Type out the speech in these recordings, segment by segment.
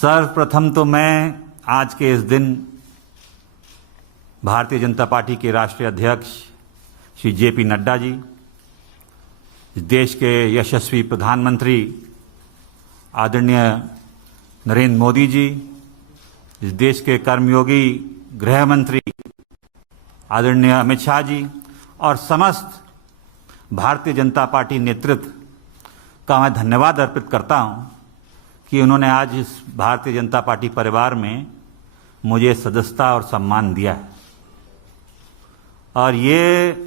सर्वप्रथम तो मैं आज के इस दिन भारतीय जनता पार्टी के राष्ट्रीय अध्यक्ष श्री जेपी नड्डा जी, इस देश के यशस्वी प्रधानमंत्री आदरणीय नरेंद्र मोदी जी, इस देश के कर्मयोगी गृह मंत्री आदरणीय अमित शाह जी और समस्त भारतीय जनता पार्टी नेतृत्व का मैं धन्यवाद अर्पित करता हूं कि उन्होंने आज इस भारतीय जनता पार्टी परिवार में मुझे सदस्यता और सम्मान दिया है। और ये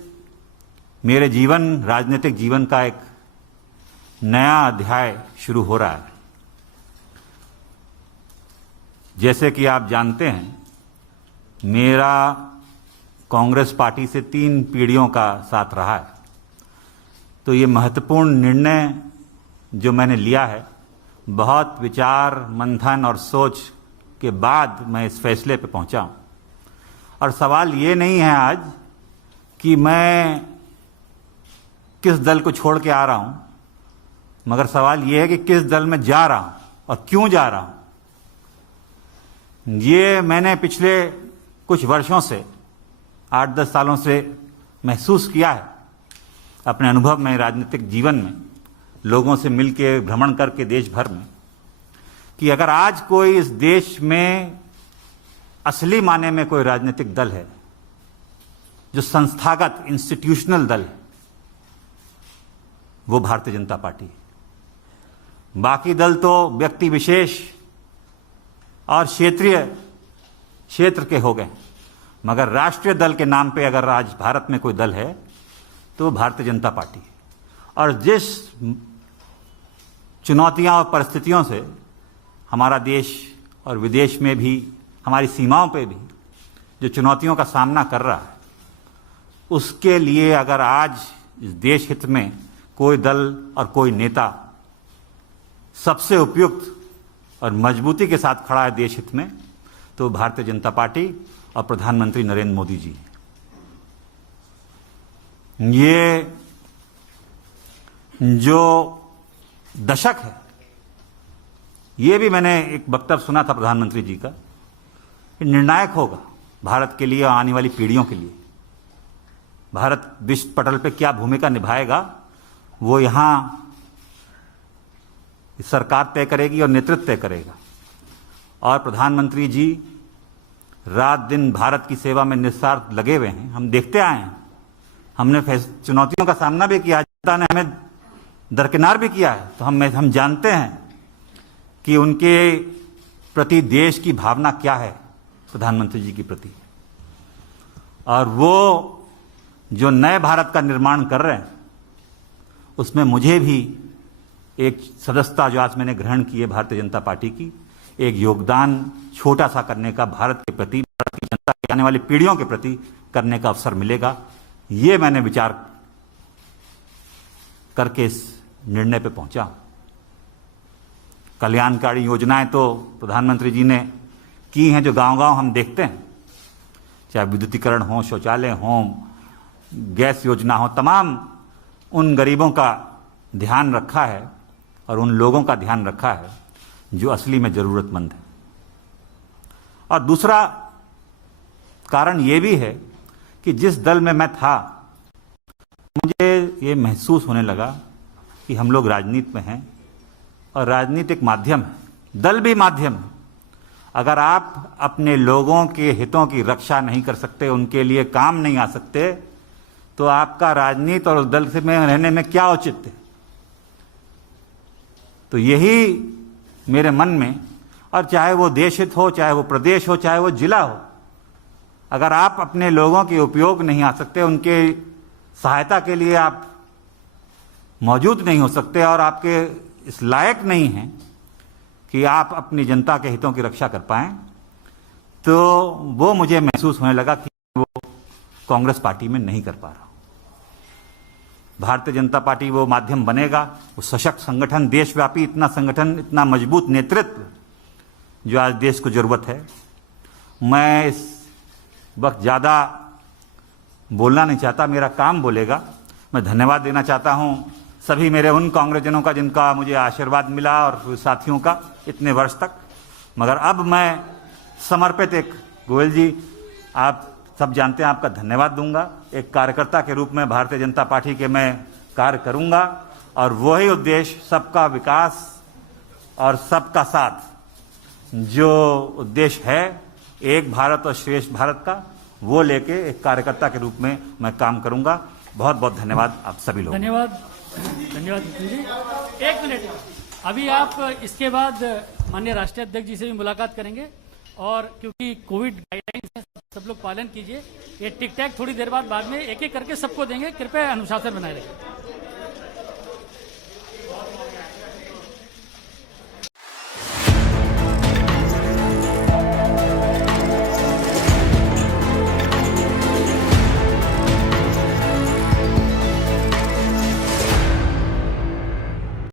मेरे राजनीतिक जीवन का एक नया अध्याय शुरू हो रहा है। जैसे कि आप जानते हैं, मेरा कांग्रेस पार्टी से 3 पीढ़ियों का साथ रहा है। तो ये महत्वपूर्ण निर्णय जो मैंने लिया है, बहुत विचार मंथन और सोच के बाद मैं इस फैसले पे पहुंचा हूं। और सवाल ये नहीं है आज कि मैं किस दल को छोड़ के आ रहा हूं, मगर सवाल ये है कि किस दल में जा रहा हूं और क्यों जा रहा हूं। ये मैंने पिछले कुछ वर्षों से 8-10 सालों से महसूस किया है अपने अनुभव में, राजनीतिक जीवन में, लोगों से मिलकर भ्रमण करके देश भर में, कि अगर आज कोई इस देश में असली माने में कोई राजनीतिक दल है जो संस्थागत इंस्टीट्यूशनल दल है, वो भारतीय जनता पार्टी है। बाकी दल तो व्यक्ति विशेष और क्षेत्र के हो गए, मगर राष्ट्रीय दल के नाम पे अगर आज भारत में कोई दल है तो भारतीय जनता पार्टी है। और जिस चुनौतियां और परिस्थितियों से हमारा देश और विदेश में भी, हमारी सीमाओं पे भी जो चुनौतियों का सामना कर रहा है, उसके लिए अगर आज इस देश हित में कोई दल और कोई नेता सबसे उपयुक्त और मजबूती के साथ खड़ा है देश हित में, तो भारतीय जनता पार्टी और प्रधानमंत्री नरेंद्र मोदी जी हैं। ये जो दशक है, ये भी मैंने एक वक्तव्य सुना था प्रधानमंत्री जी का, कि निर्णायक होगा भारत के लिए और आने वाली पीढ़ियों के लिए। भारत विश्व पटल पे क्या भूमिका निभाएगा, वो यहां सरकार तय करेगी और नेतृत्व तय करेगा। और प्रधानमंत्री जी रात दिन भारत की सेवा में निस्वार्थ लगे हुए हैं। हम देखते आए हैं, हमने चुनौतियों का सामना भी किया, जनता ने हमें दरकिनार भी किया है, तो हम जानते हैं कि उनके प्रति देश की भावना क्या है, प्रधानमंत्री जी के प्रति। और वो जो नए भारत का निर्माण कर रहे हैं, उसमें मुझे भी एक सदस्यता जो आज मैंने ग्रहण की है भारतीय जनता पार्टी की, एक योगदान छोटा सा करने का भारत के प्रति, भारत की जनता के आने वाली पीढ़ियों के प्रति करने का अवसर मिलेगा। ये मैंने विचार करके इस निर्णय पे पहुंचा। कल्याणकारी योजनाएं तो प्रधानमंत्री जी ने की हैं, जो गांव-गांव हम देखते हैं, चाहे विद्युतीकरण हो, शौचालय हो, गैस योजना हो, तमाम उन गरीबों का ध्यान रखा है और उन लोगों का ध्यान रखा है जो असली में जरूरतमंद है। और दूसरा कारण यह भी है कि जिस दल में मैं था, मुझे ये महसूस होने लगा कि हम लोग राजनीति में हैं और राजनीति एक माध्यम है, दल भी माध्यम है। अगर आप अपने लोगों के हितों की रक्षा नहीं कर सकते, उनके लिए काम नहीं आ सकते, तो आपका राजनीति और दल से में रहने में क्या औचित्य है। तो यही मेरे मन में, और चाहे वो देश हित हो, चाहे वो प्रदेश हो, चाहे वो जिला हो, अगर आप अपने लोगों के उपयोग नहीं आ सकते, उनके सहायता के लिए आप मौजूद नहीं हो सकते और आपके इस लायक नहीं हैं कि आप अपनी जनता के हितों की रक्षा कर पाएं, तो वो मुझे महसूस होने लगा कि वो कांग्रेस पार्टी में नहीं कर पा रहा। भारतीय जनता पार्टी वो माध्यम बनेगा, वो सशक्त संगठन, देशव्यापी इतना संगठन, इतना मजबूत नेतृत्व जो आज देश को जरूरत है। मैं इस वक्त ज़्यादा बोलना नहीं चाहता, मेरा काम बोलेगा। मैं धन्यवाद देना चाहता हूं सभी मेरे उन कांग्रेसजनों का जिनका मुझे आशीर्वाद मिला और साथियों का इतने वर्ष तक, मगर अब मैं समर्पित एक गोयल जी, आप सब जानते हैं, आपका धन्यवाद दूंगा। एक कार्यकर्ता के रूप में भारतीय जनता पार्टी के मैं कार्य करूंगा और वही उद्देश्य सबका विकास और सबका साथ जो उद्देश्य है एक भारत और श्रेष्ठ भारत का, वो लेके एक कार्यकर्ता के रूप में मैं काम करूंगा। बहुत बहुत धन्यवाद आप सभी लोग। धन्यवाद धन्यवाद जी। एक मिनट, अभी आप इसके बाद माननीय राष्ट्रीय अध्यक्ष जी से भी मुलाकात करेंगे और क्योंकि कोविड गाइडलाइंस है, सब लोग पालन कीजिए। ये टिक टैक थोड़ी देर बाद में एक एक करके सबको देंगे, कृपया अनुशासन बनाए रखें।